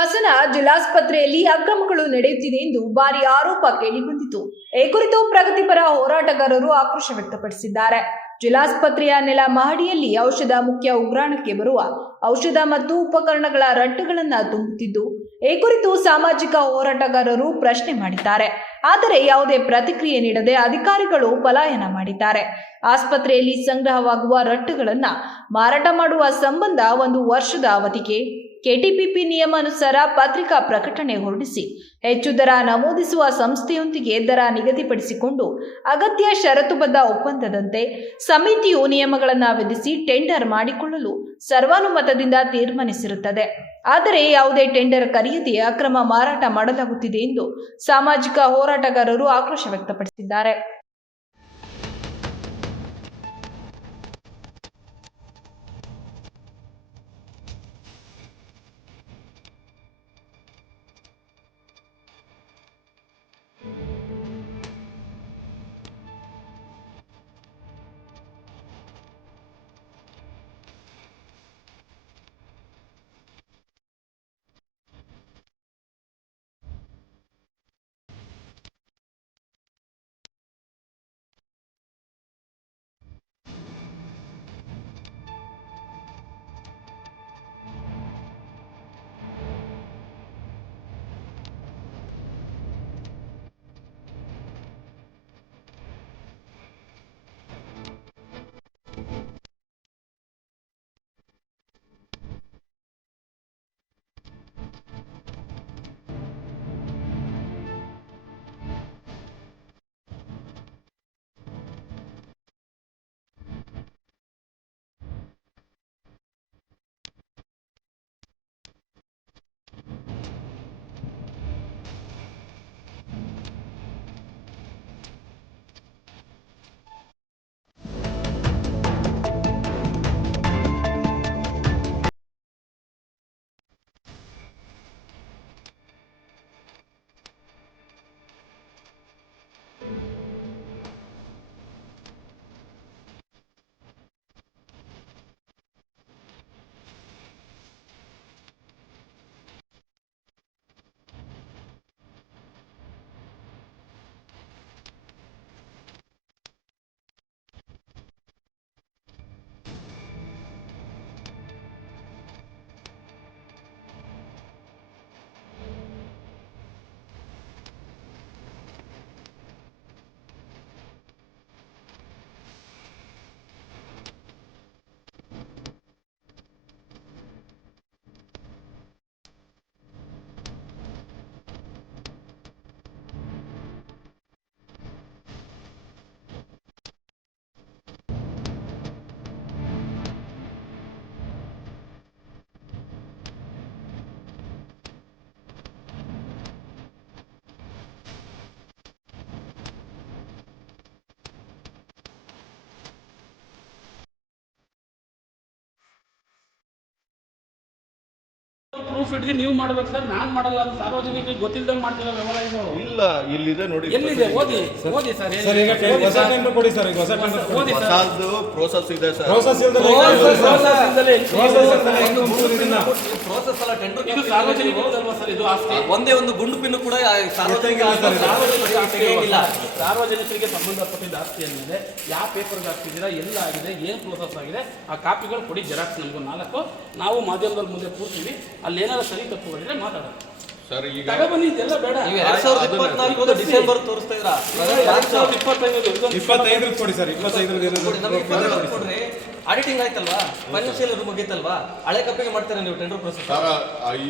ಹಾಸನ ಜಿಲ್ಲಾಸ್ಪತ್ರೆಯಲ್ಲಿ ಅಕ್ರಮಗಳು ನಡೆಯುತ್ತಿದೆ ಎಂದು ಭಾರಿ ಆರೋಪ ಕೇಳಿಬಂದಿತು. ಈ ಕುರಿತು ಪ್ರಗತಿಪರ ಹೋರಾಟಗಾರರು ಆಕ್ರೋಶ ವ್ಯಕ್ತಪಡಿಸಿದ್ದಾರೆ. ಜಿಲ್ಲಾಸ್ಪತ್ರೆಯ ನೆಲ ಮಹಡಿಯಲ್ಲಿ ಔಷಧ ಮುಖ್ಯ ಉಗ್ರಾಣಕ್ಕೆ ಬರುವ ಔಷಧ ಮತ್ತು ಉಪಕರಣಗಳ ರಟ್ಟುಗಳನ್ನು ತುಂಬುತ್ತಿದ್ದು, ಈ ಕುರಿತು ಸಾಮಾಜಿಕ ಹೋರಾಟಗಾರರು ಪ್ರಶ್ನೆ ಮಾಡಿದ್ದಾರೆ. ಆದರೆ ಯಾವುದೇ ಪ್ರತಿಕ್ರಿಯೆ ನೀಡದೆ ಅಧಿಕಾರಿಗಳು ಪಲಾಯನ ಮಾಡಿದ್ದಾರೆ. ಆಸ್ಪತ್ರೆಯಲ್ಲಿ ಸಂಗ್ರಹವಾಗುವ ರಟ್ಟುಗಳನ್ನು ಮಾರಾಟ ಮಾಡುವ ಸಂಬಂಧ 1 ವರ್ಷದ ಅವಧಿಗೆ ಕೆಟಿಪಿಪಿ ನಿಯಮಾನುಸಾರ ಪತ್ರಿಕಾ ಪ್ರಕಟಣೆ ಹೊರಡಿಸಿ ಹೆಚ್ಚು ದರ ನಮೂದಿಸುವ ಸಂಸ್ಥೆಯೊಂದಿಗೆ ದರ ನಿಗದಿಪಡಿಸಿಕೊಂಡು ಅಗತ್ಯ ಷರತ್ತುಬದ್ಧ ಒಪ್ಪಂದದಂತೆ ಸಮಿತಿಯು ನಿಯಮಗಳನ್ನು ವಿಧಿಸಿ ಟೆಂಡರ್ ಮಾಡಿಕೊಳ್ಳಲು ಸರ್ವಾನುಮತದಿಂದ ತೀರ್ಮಾನಿಸಿರುತ್ತದೆ. ಆದರೆ ಯಾವುದೇ ಟೆಂಡರ್ ಕರೆಯದೆ ಅಕ್ರಮ ಮಾರಾಟ ಮಾಡಲಾಗುತ್ತಿದೆ ಎಂದು ಸಾಮಾಜಿಕ ಹೋರಾಟಗಾರರು ಆಕ್ರೋಶ ವ್ಯಕ್ತಪಡಿಸಿದ್ದಾರೆ. ಪ್ರೂಫ್ ಹಿಡಿದು ನೀವು ಮಾಡ್ಬೇಕು ಸರ್, ನಾನು ಮಾಡಲ್ಲ. ಅದು ಸಾರ್ವಜನಿಕರಿಗೆ ಗೊತ್ತಿಲ್ಲದಂಗೆ ಮಾಡ್ತಿರೋ ವ್ಯವಹಾರ ಇದು. ಇಲ್ಲ, ಇಲ್ಲಿದೆ ನೋಡಿ. ಎಲ್ಲಿದೆ? ಓದಿ ಸರ್. ಹೊಸ ಟೆಂಡರ್ ಕೊಡಿ ಸರ್. ಈಗ ಹೊಸ ಟೆಂಡರ್ ಓದಿ ಸರ್. ಹೊಸದು ಪ್ರೋಸೆಸ್ ಇದೆ ಸರ್. ಪ್ರೋಸೆಸ್ ಇದು ಸಾರ್ವಜನಿಕರದಲ್ವಾ ಸರ್? ಇದು ಆಸ್ತಿ ಒಂದೇ ಒಂದು ಗುಂಡು ಪಿನ್ನು ಕೂಡ ಸಾರ್ವಜನಿಕರಿಗೆ ಸಂಬಂಧಪಟ್ಟಿದ್ದ ಆಸ್ತಿ ಏನಿದೆ, ಯಾವ ಪೇಪರ್ಗೆ ಹಾಕ್ತಿದ್ದೀರಾ, ಎಲ್ಲ ಆಗಿದೆ, ಏನು ಪ್ರೋಸೆಸ್ ಆಗಿದೆ, ಆ ಕಾಪಿಗಳು ಕೊಡಿ, ಜೆರಾಕ್ಸ್ ನಮಗೂ 4 ನಾವು ಮಾಧ್ಯಮದಲ್ಲಿ ಮುಂದೆ ಕೂರ್ತೀವಿ. ಅಲ್ಲಿ ಏನಾದ್ರು ಸರಿ ತಪ್ಪುಗಳಿದ್ರೆ ಮಾತಾಡೋಣ ಸರ್. ಈಗ ತಗೊಬನ್ನಿ, ಇದೆಲ್ಲ ಬೇಡ. 2024 ಡಿಸೆಂಬರ್ ತೋರಿಸ್ತಾ ಇದ್ದೀರಾ? 25 ಕೊಡಿ ಸರ್. 25 ಕೊಡ್ರಿ. ಆಡಿಟಿಂಗ್ ಆಯ್ತಲ್ವಾ, ಫೈನಾನ್ಷಿಯಲ್ ಮುಗೀತಲ್ವಾ, ಹಳೆ ಕಪ್ಪಿಗೆ ಮಾಡ್ತಾರೆ ನೀವು ಟೆಂಡರ್ ಪ್ರೊಸೆಸ್.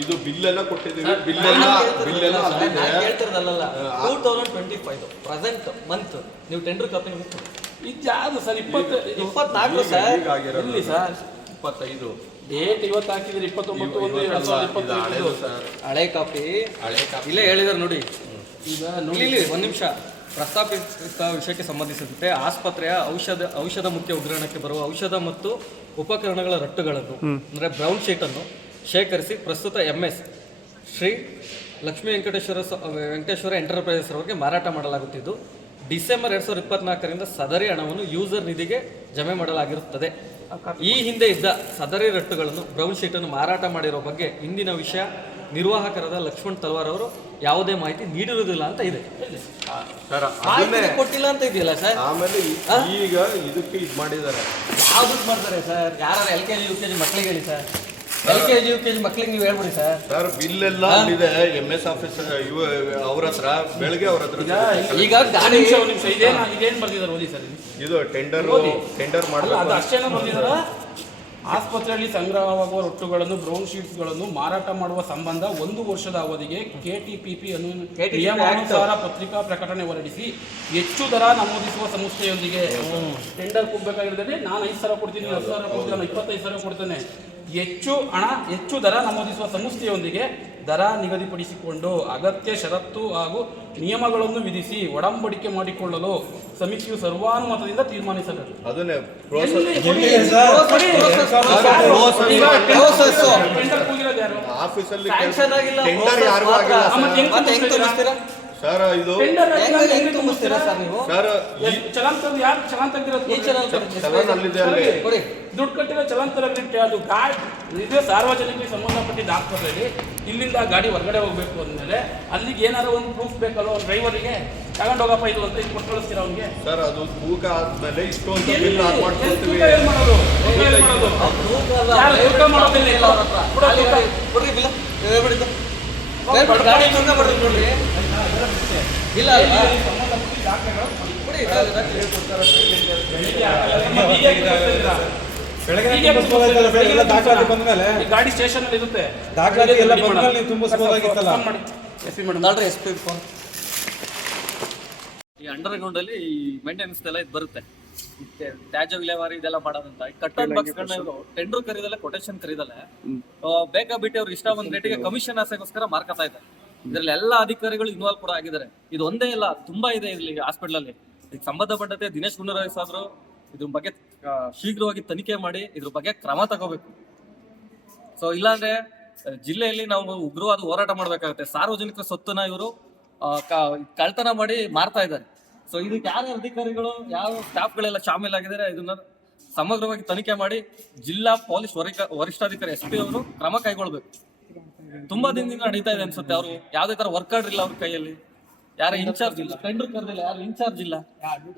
ಇದು ಬಿಲ್ ಎಲ್ಲ ಕೊಟ್ಟಿದ್ದೀವಿ. ಬಿಲ್ ಎಲ್ಲ ಹೇಳ್ತಿರೋದಲ್ಲ. 2025 ಪ್ರೆಸೆಂಟ್ ಮಂತ್ ನೀವು ಟೆಂಡರ್ ಕಾಪಿ ಇದ್ಯಾವುದು ಸರ್? 24 ಸರ್. ಇಲ್ಲಿ ಸರ್ 25 ಡೇಟ್ ಇವತ್ತು ಹಾಕಿದ್ರೆ 29/1/2025 ಹಳೆ ಕಾಪಿ ಇಲ್ಲೇ ಹೇಳಿದಾರೆ ನೋಡಿ. ಈಗ ಇಲ್ಲಿ ಒಂದು ನಿಮಿಷ. ಪ್ರಸ್ತಾಪಿತ ವಿಷಯಕ್ಕೆ ಸಂಬಂಧಿಸಿದಂತೆ ಆಸ್ಪತ್ರೆಯ ಔಷಧ ಮುಖ್ಯ ಉಗ್ರಾಣಕ್ಕೆ ಬರುವ ಔಷಧ ಮತ್ತು ಉಪಕರಣಗಳ ರಟ್ಟುಗಳನ್ನು ಅಂದರೆ ಬ್ರೌನ್ ಶೀಟನ್ನು ಶೇಖರಿಸಿ ಪ್ರಸ್ತುತ MS ಶ್ರೀ ಲಕ್ಷ್ಮೀ ವೆಂಕಟೇಶ್ವರ ಎಂಟರ್ಪ್ರೈಸಸ್ ಅವರಿಗೆ ಮಾರಾಟ ಮಾಡಲಾಗುತ್ತಿದ್ದು ಡಿಸೆಂಬರ್ 2024ರಿಂದ ಸದರಿ ಹಣವನ್ನು ಯೂಸರ್ ನಿಧಿಗೆ ಜಮೆ ಮಾಡಲಾಗಿರುತ್ತದೆ. ಈ ಹಿಂದೆ ಇದ್ದ ಸದರಿ ರಟ್ಟುಗಳನ್ನು ಬ್ರೌನ್ ಶೀಟನ್ನು ಮಾರಾಟ ಮಾಡಿರೋ ಬಗ್ಗೆ ಇಂದಿನ ವಿಷಯ ನಿರ್ವಾಹಕರಾದ ಲಕ್ಷ್ಮಣ್ ತಲ್ವಾರ್ ಅವರು ಯಾವುದೇ ಮಾಹಿತಿ ನೀಡಿರುವುದಿಲ್ಲ ಅಂತ ಇದೆ. ಸರ್ ಮಾಹಿತಿ ಕೊಟ್ಟಿಲ್ಲ ಅಂತ ಇದೆಯಲ್ಲ ಸರ್. ಆಮೇಲೆ ಈಗ ಇದಕ್ಕೆ ಇದು ಮಾಡಿದ್ದಾರೆ. ಯಾವ್ದು ಮಾಡ್ತಾರೆ ಸರ್? ಯಾರು LKG UKG ಮಕ್ಳಿಗೆ ಹೇಳಿ ಸರ್. LKG UKG ಮಕ್ಳಿಗೆ ನೀವು ಹೇಳ್ಬಿಡಿ ಸರ್. ಸರ್ ಬಿಲ್ ಎಲ್ಲ ಇದೆ MS ಆಫೀಸ್ ಅವ್ರ ಹತ್ರ, ಬೆಳಗ್ಗೆ ಅವ್ರ ಹತ್ರ. ಈಗ ಗಾಡಿ ನಿಮಿಷ ಇದೇನು ಬರ್ದಿದ್ದಾರೆ ಓದಿ ಸರ್. ಇದು ಟೆಂಡರ್ ಅದು ಮಾಡಬೇಕು. ಅಷ್ಟೇನೋ ಬರ್ದಿದಾರ. ಆಸ್ಪತ್ರೆಯಲ್ಲಿ ಸಂಗ್ರಹವಾಗುವ ರೊಟ್ಟುಗಳನ್ನು ಬ್ರೌನ್ ಶೀಟ್ಸ್ಗಳನ್ನು ಮಾರಾಟ ಮಾಡುವ ಸಂಬಂಧ 1 ವರ್ಷದ ಅವಧಿಗೆ KTPP ನಿಯಮಾನುಸಾರ ಪತ್ರಿಕಾ ಪ್ರಕಟಣೆ ಹೊರಡಿಸಿ ಹೆಚ್ಚು ದರ ನಮೂದಿಸುವ ಸಂಸ್ಥೆಯೊಂದಿಗೆ ಟೆಂಡರ್ ಕೊಡಬೇಕಾಗಿರ್ತದೆ. ನಾನು 5,000 ಕೊಡ್ತೀನಿ, 10,000 ಕೊಡ್ತೀನಿ, 25,000 ಕೊಡ್ತೇನೆ. ಹೆಚ್ಚು ದರ ನಮೂದಿಸುವ ಸಂಸ್ಥೆಯೊಂದಿಗೆ ದರ ನಿಗದಿಪಡಿಸಿಕೊಂಡು ಅಗತ್ಯ ಷರತ್ತು ಹಾಗೂ ನಿಯಮಗಳನ್ನು ವಿಧಿಸಿ ಒಡಂಬಡಿಕೆ ಮಾಡಿಕೊಳ್ಳಲು ಸಮಿತಿಯು ಸರ್ವಾನುಮತದಿಂದ ತೀರ್ಮಾನಿಸಬೇಕು. ಅದನ್ನೇ ಆಫೀಸಲ್ಲಿ ಟೆಂಡರ್ ಯಾರಿಗೂ ಆಗಿಲ್ಲ ಸರ್. ಇದು ಸರ್ ಚಲಾನ್ ತೆಗೆದಿರೋದು ಅಲ್ಲಿ ದುಡ್ಡು ಕಟ್ಟಿರೋ ಚಲಾನ್ ತರಕ್ಕೆ ಅದು ಗಾಡಿ ಇದೇ ಸಾರ್ವಜನಿಕರಿಗೆ ಸಂಬಂಧಪಟ್ಟಿದ್ದ ಆಸ್ಪತ್ರೆಯಲ್ಲಿ ಇಲ್ಲಿಂದ ಗಾಡಿ ಹೊರಗಡೆ ಹೋಗ್ಬೇಕು ಅಂದಮೇಲೆ ಅಲ್ಲಿಗೆ ಏನಾದ್ರು ಒಂದು ಪ್ರೂಫ್ ಬೇಕಲ್ಲ ಡ್ರೈವರಿಗೆ, ತಗೊಂಡು ಹೋಗಪ್ಪ ಇದು ಅಂತ ಇದು ಕೊಟ್ಟು ಕಳಿಸ್ತೀರ ಅವ್ನಿಗೆ. ಸರ್ ಅದು ತೂಕ ಆದ್ಮೇಲೆ ಇಷ್ಟೊಂದು ಬಿಲ್ ಮಾಡ್ಕೊಳ್ತೀವಿ. ಗಾಡಿ ಸ್ಟೇಷನ್ ಅಲ್ಲಿ ಇರುತ್ತೆ, ದಾಖಲಾತಿ ಎಲ್ಲ ಬಂದ್ಮೇಲೆ ನೀವು ತುಂಬಿಸ್ಬೋದಾಗಿತ್ತಲ್ಲ. ಈ ಅಂಡರ್ ಗ್ರೌಂಡ್ ಅಲ್ಲಿ ಮೇಂಟೆನೆನ್ಸ್ ಎಲ್ಲ ಇದು ಬರುತ್ತೆ, ತ್ಯಾಜ್ಯ ವಿಲೇವಾರಿ ಇದೆಲ್ಲ ಮಾಡೋದಂತ. ಕಟ್ಟನ್ ಬಾಕ್ಸ್ಗಳನ್ನ ಇವರು ಟೆಂಡರ್ ಕರೀದಲ್ಲ, ಕೊಟೇಶನ್ ಕರೀದಲ್ಲ, ಬೇಕಾ ಬಿಟ್ಟು ಅವ್ರು ಇಷ್ಟ ಒಂದ್ ರೇಟಿಗೆ ಕಮಿಷನ್ ಆಸೆಗೋಸ್ಕರ ಮಾರ್ಕತಾ ಇದ್ದಾರೆ. ಇದರಲ್ಲಿ ಎಲ್ಲ ಅಧಿಕಾರಿಗಳು ಇನ್ವಾಲ್ವ್ ಕೂಡ ಆಗಿದ್ದಾರೆ. ಇದು ಒಂದೇ ಇಲ್ಲ, ತುಂಬಾ ಇದೆ ಇಲ್ಲಿ ಹಾಸ್ಪಿಟಲ್ ಅಲ್ಲಿ. ಇದಕ್ಕೆ ಸಂಬಂಧಪಟ್ಟಂತೆ ದಿನೇಶ್ ಗುಂಡೂರಾವ್ ಸಾಹೇಬ್ರು ಇದ್ರ ಬಗ್ಗೆ ಶೀಘ್ರವಾಗಿ ತನಿಖೆ ಮಾಡಿ ಇದ್ರ ಬಗ್ಗೆ ಕ್ರಮ ತಗೋಬೇಕು. ಸೊ ಇಲ್ಲಾಂದ್ರೆ ಜಿಲ್ಲೆಯಲ್ಲಿ ನಾವು ಉಗ್ರವಾದ ಹೋರಾಟ ಮಾಡ್ಬೇಕಾಗುತ್ತೆ. ಸಾರ್ವಜನಿಕರ ಸೊತ್ತನ್ನ ಇವರು ಕಳ್ತನ ಮಾಡಿ ಮಾರ್ತಾ ಇದ್ದಾರೆ. ಸೊ ಇದಕ್ಕೆ ಯಾರು ಅಧಿಕಾರಿಗಳು, ಯಾವ ಸ್ಟಾಫ್ಗಳೆಲ್ಲ ಶಾಮೀಲಾಗಿದ್ದಾರೆ, ಇದನ್ನ ಸಮಗ್ರವಾಗಿ ತನಿಖೆ ಮಾಡಿ ಜಿಲ್ಲಾ ಪೊಲೀಸ್ ವರಿಷ್ಠಾಧಿಕಾರಿ SP ಅವರು ಕ್ರಮ ಕೈಗೊಳ್ಬೇಕು. ತುಂಬಾ ದಿನದಿಂದ ನಡೀತಾ ಇದೆ ಅನ್ಸುತ್ತೆ. ಅವರು ಯಾವ್ದೇ ತರ ವರ್ಕ್ ಆರ್ಡರ್ ಇಲ್ಲ ಅವ್ರ ಕೈಯಲ್ಲಿ, ಯಾರ ಇನ್ಚಾರ್ಜ್ ಇಲ್ಲ, ಟೆಂಡರ್ ಕರೆದಿಲ್ಲ, ಯಾರು ಇನ್ಚಾರ್ಜ್ ಇಲ್ಲ.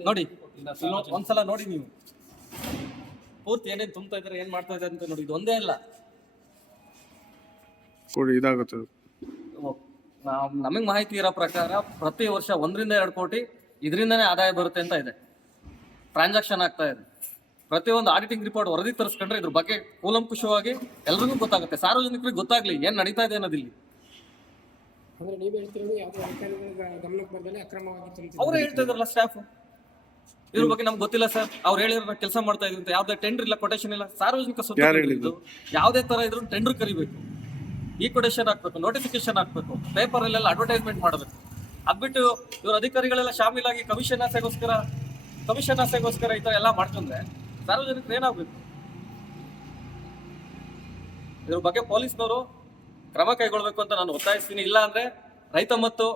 ನೋಡಿ ಒಂದ್ಸಲ ನೋಡಿ ನೀವು ಪೂರ್ತಿ ಏನೇನ್ ತುಂಬ್ತಾ ಇದಾರೆ, ಏನ್ ಮಾಡ್ತಾ ಇದ್ದಾರೆ ಅಂತ ನೋಡಿ. ಇದು ಒಂದೇ ಇಲ್ಲ, ಇದಾಗುತ್ತೆ. ನಮಗೆ ಮಾಹಿತಿ ಇರೋ ಪ್ರಕಾರ ಪ್ರತಿ ವರ್ಷ 1 ರಿಂದ 2 ಕೋಟಿ ಇದರಿಂದನೇ ಆದಾಯ ಬರುತ್ತೆ ಅಂತ ಇದೆ. ಟ್ರಾನ್ಸಾಕ್ಷನ್ ಆಗ್ತಾ ಇದೆ. ಪ್ರತಿಯೊಂದು ಆಡಿಟಿಂಗ್ ರಿಪೋರ್ಟ್ ವರದಿ ತರಿಸ್ಕೊಂಡ್ರೆ ಇದ್ರ ಬಗ್ಗೆ ಕೂಲಂಕುಷವಾಗಿ ಎಲ್ರಿಗೂ ಗೊತ್ತಾಗುತ್ತೆ, ಸಾರ್ವಜನಿಕರಿಗೆ ಗೊತ್ತಾಗ್ಲಿ ಏನ್ ನಡೀತಾ ಇದೆ ಅನ್ನೋದಿಲ್ಲಿ. ಅವ್ರೇ ಹೇಳ್ತಾ ಇದ್ರಲ್ಲ ಸ್ಟಾಫ್, ಇದ್ರ ಬಗ್ಗೆ ನಮ್ಗೆ ಗೊತ್ತಿಲ್ಲ ಸರ್, ಅವ್ರು ಹೇಳಿರೋ ಕೆಲಸ ಮಾಡ್ತಾ ಇದ್ರು ಅಂತ. ಯಾವ್ದೇ ಟೆಂಡರ್ ಇಲ್ಲ, ಕೊಟೇಶನ್ ಇಲ್ಲ, ಸಾರ್ವಜನಿಕ ಸ್ವತ್ತು. ಯಾವ್ದೇ ತರ ಇದ್ರು ಟೆಂಡರ್ ಕರಿಬೇಕು, ಈ ಕೊಟೇಶನ್ ಹಾಕ್ಬೇಕು, ನೋಟಿಫಿಕೇಶನ್ ಹಾಕ್ಬೇಕು, ಪೇಪರ್ ಅಲ್ಲೆಲ್ಲ ಅಡ್ವರ್ಟೈಸ್ಮೆಂಟ್ ಮಾಡಬೇಕು. ಅದ್ಬಿಟ್ಟು ಇವ್ರ ಅಧಿಕಾರಿಗಳೆಲ್ಲ ಶಾಮೀಲಾಗಿ ಕಮಿಷನ್ ಆಸೆಗೋಸ್ಕರ ಈ ತರ ಎಲ್ಲ ಮಾಡ್ಕೊಂಡ್ರೆ ಸಾರ್ವಜನಿಕರು ಏನಾಗ್ಬೇಕು? ಇದ್ರ ಬಗ್ಗೆ ಪೊಲೀಸ್ನವರು ಕ್ರಮ ಕೈಗೊಳ್ಬೇಕು ಅಂತ ನಾನು ಒತ್ತಾಯಿಸ್ತೀನಿ. ಇಲ್ಲ ಅಂದ್ರೆ ರೈತ ಮತ್ತು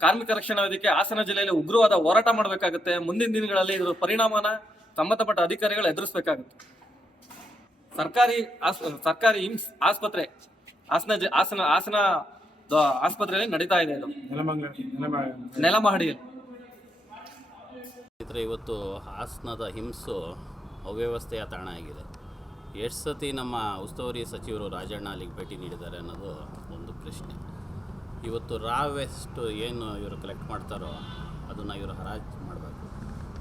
ಕಾರ್ಮಿಕ ರಕ್ಷಣಾ ವೇದಿಕೆ ಹಾಸನ ಜಿಲ್ಲೆಯಲ್ಲಿ ಉಗ್ರವಾದ ಹೋರಾಟ ಮಾಡಬೇಕಾಗುತ್ತೆ. ಮುಂದಿನ ದಿನಗಳಲ್ಲಿ ಇದ್ರ ಪರಿಣಾಮನ ಸಂಬಂಧಪಟ್ಟ ಅಧಿಕಾರಿಗಳು ಎದುರಿಸಬೇಕಾಗುತ್ತೆ. ಸರ್ಕಾರಿ ಹಿಮ್ಸ್ ಆಸ್ಪತ್ರೆ ಹಾಸನ ಆಸ್ಪತ್ರೆಯಲ್ಲಿ ನಡೀತಾ ಇದೆ ಇದು ನೆಲಮಹಡಿಯಲ್ಲಿ. ಇವತ್ತು ಹಾಸನದ ಹಿಮ್ಸು ಅವ್ಯವಸ್ಥೆಯ ತಾಣ ಆಗಿದೆ. ಎಷ್ಟು ಸತಿ ನಮ್ಮ ಉಸ್ತುವಾರಿ ಸಚಿವರು ರಾಜಣ್ಣ ಅಲ್ಲಿಗೆ ಭೇಟಿ ನೀಡಿದ್ದಾರೆ ಅನ್ನೋದು ಒಂದು ಪ್ರಶ್ನೆ. ಇವತ್ತು ರಾ ವೇಸ್ಟ್ ಏನು ಇವರು ಕಲೆಕ್ಟ್ ಮಾಡ್ತಾರೋ ಅದನ್ನು ಇವರು ಹರಾಜು ಮಾಡಬೇಕು.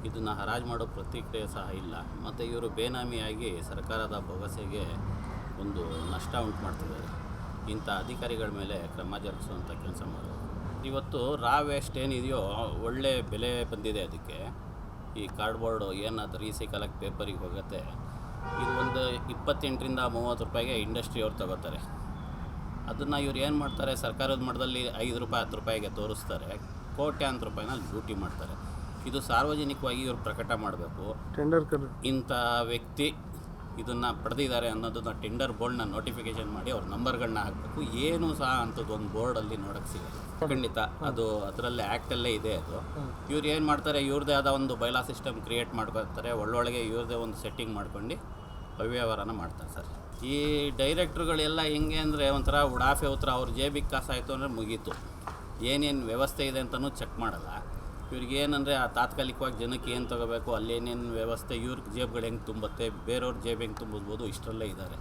ಇದನ್ನು ಹರಾಜು ಮಾಡೋ ಪ್ರತಿಕ್ರಿಯೆ ಸಹ ಇಲ್ಲ. ಮತ್ತು ಇವರು ಬೇನಾಮಿಯಾಗಿ ಸರ್ಕಾರದ ಭರವಸೆಗೆ ಒಂದು ನಷ್ಟ ಉಂಟು ಮಾಡ್ತಿದ್ದಾರೆ. ಇಂಥ ಅಧಿಕಾರಿಗಳ ಮೇಲೆ ಕ್ರಮ ಜರುಗಿಸುವಂಥ ಕೆಲಸ ಮಾಡಬೇಕು. ಇವತ್ತು ರಾ ವೇಸ್ಟ್ ಏನಿದೆಯೋ ಒಳ್ಳೆ ಬೆಲೆ ಬಂದಿದೆ. ಅದಕ್ಕೆ ಈ ಕಾರ್ಡ್ಬೋರ್ಡು ಏನಾದರೂ ರೀಸೈಕಲ್ ಆಗಿ ಪೇಪರಿಗೆ ಹೋಗುತ್ತೆ. ಇದು ಒಂದು 28 ರಿಂದ 30 ರೂಪಾಯಿಗೆ ಇಂಡಸ್ಟ್ರಿಯವ್ರು ತಗೋತಾರೆ. ಅದನ್ನು ಇವ್ರು ಏನು ಮಾಡ್ತಾರೆ, ಸರ್ಕಾರದ ಮಟ್ಟದಲ್ಲಿ 5 ರೂಪಾಯಿ 10 ರೂಪಾಯಿಗೆ ತೋರಿಸ್ತಾರೆ, ಕೋಟ್ಯಾಂತರ ರೂಪಾಯಿನ ಲೂಟಿ ಮಾಡ್ತಾರೆ. ಇದು ಸಾರ್ವಜನಿಕವಾಗಿ ಇವರು ಪ್ರಕಟ ಮಾಡಬೇಕು. ಇಂಥ ವ್ಯಕ್ತಿ ಇದನ್ನು ಪಡೆದಿದ್ದಾರೆ ಅನ್ನೋದನ್ನ ಟೆಂಡರ್ ಬೋರ್ಡ್ನ ನೋಟಿಫಿಕೇಷನ್ ಮಾಡಿ ಅವ್ರ ನಂಬರ್ಗಳನ್ನ ಹಾಕಬೇಕು. ಏನೂ ಸಹ ಅಂಥದ್ದು ಒಂದು ಬೋರ್ಡಲ್ಲಿ ನೋಡೋಕ್ಕೆ ಸಿಗಲ್ಲ. ಖಂಡಿತ ಅದು ಅದರಲ್ಲೇ ಆ್ಯಕ್ಟಲ್ಲೇ ಇದೆ. ಅದು ಇವ್ರು ಏನು ಮಾಡ್ತಾರೆ, ಇವ್ರದ್ದೇ ಆದ ಒಂದು ಬೈಲಾ ಸಿಸ್ಟಮ್ ಕ್ರಿಯೇಟ್ ಮಾಡ್ಕೊತಾರೆ. ಒಳ್ಳೊಳಗೆ ಇವ್ರದ್ದೇ ಒಂದು ಸೆಟ್ಟಿಂಗ್ ಮಾಡ್ಕೊಂಡು ಅವ್ಯವಹಾರನ ಮಾಡ್ತಾರೆ ಸರ್. ಈ ಡೈರೆಕ್ಟ್ರುಗಳೆಲ್ಲ ಹೆಂಗೆ ಅಂದರೆ ಒಂಥರ ಉಡಾಫೆ ಉತ್ತರ ಅವ್ರ ಜೇಬಿಗೆ ಕಾಸಾಯಿತು ಅಂದರೆ ಮುಗೀತು. ಏನೇನು ವ್ಯವಸ್ಥೆ ಇದೆ ಅಂತಲೂ ಚೆಕ್ ಮಾಡಲ್ಲ. ಇವ್ರಿಗೆ ಏನಂದರೆ ಆ ತಾತ್ಕಾಲಿಕವಾಗಿ ಜನಕ್ಕೆ ಏನು ತೊಗೋಬೇಕು, ಅಲ್ಲೇನೇನು ವ್ಯವಸ್ಥೆ, ಇವ್ರ ಜೇಬುಗಳು ಹೆಂಗೆ ತುಂಬುತ್ತೆ, ಬೇರೆಯವ್ರ ಜೇಬು ಹೆಂಗೆ ತುಂಬಿಸ್ಬೋದು, ಇಷ್ಟರಲ್ಲೇ ಇದ್ದಾರೆ.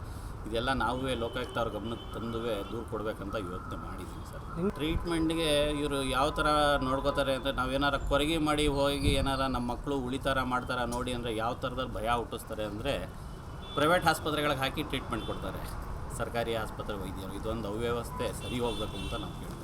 ಇದೆಲ್ಲ ನಾವೇ ಲೋಕಾಯುಕ್ತ ಅವ್ರ ಗಮನಕ್ಕೆ ತಂದುವೇ ದೂರು ಕೊಡಬೇಕಂತ ಯೋಚನೆ ಮಾಡಿದ್ದೀವಿ ಸರ್. ಟ್ರೀಟ್ಮೆಂಟ್ಗೆ ಇವರು ಯಾವ ಥರ ನೋಡ್ಕೋತಾರೆ ಅಂದರೆ, ನಾವೇನಾರ ಕೊರಗೆ ಮಾಡಿ ಹೋಗಿ ಏನಾರ ನಮ್ಮ ಮಕ್ಕಳು ಉಳಿತಾರ ಮಾಡ್ತಾರ ನೋಡಿ ಅಂದರೆ ಯಾವ ಥರದಲ್ಲಿ ಭಯ ಹುಟ್ಟಿಸ್ತಾರೆ ಅಂದರೆ, ಪ್ರೈವೇಟ್ ಆಸ್ಪತ್ರೆಗಳಿಗೆ ಹಾಕಿ ಟ್ರೀಟ್ಮೆಂಟ್ ಕೊಡ್ತಾರೆ ಸರ್ಕಾರಿ ಆಸ್ಪತ್ರೆ ವೈದ್ಯರು. ಇದೊಂದು ಅವ್ಯವಸ್ಥೆ ಸರಿ ಹೋಗಬೇಕು ಅಂತ ನಾವು ಕೇಳ್ತೀವಿ.